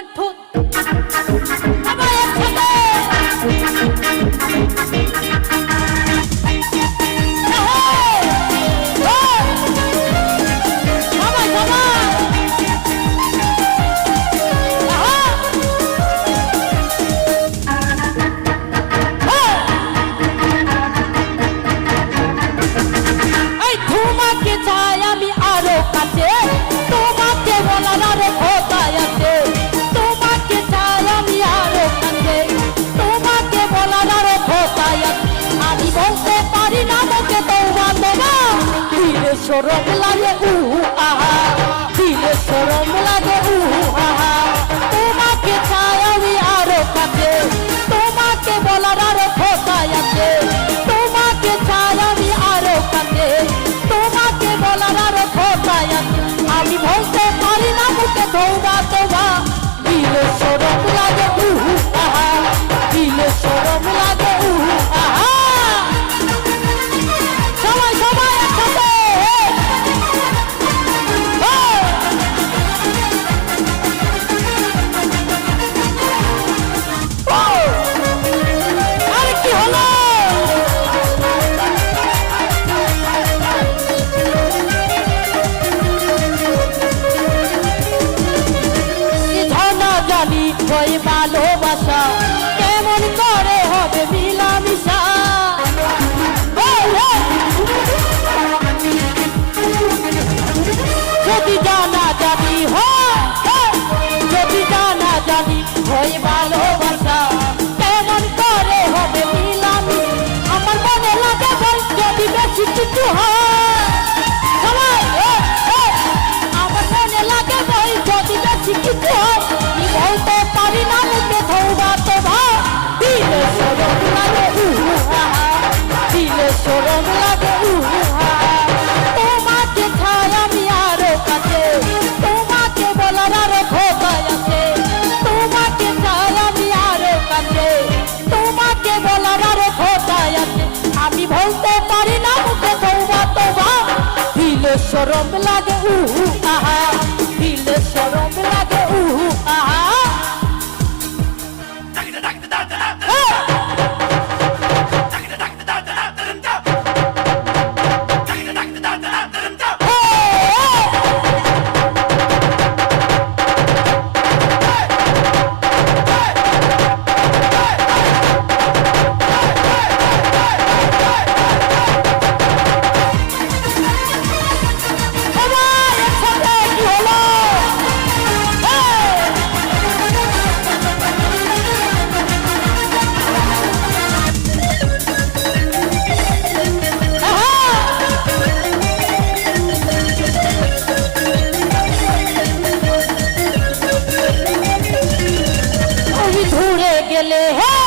not put সরব লাগে উ জানা জানি, হয় যদি জানা জানি হয় ভালোবাসা কেমন করে হবে মিলামি? আমার মনে লাগে যদি বেশি হয় বলতে পারি না মুখে তৌবা তৌবা দিলে শরম লাগে উ আহা দিলে শরম ভুলে গেলে হে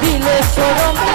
দিলে সরম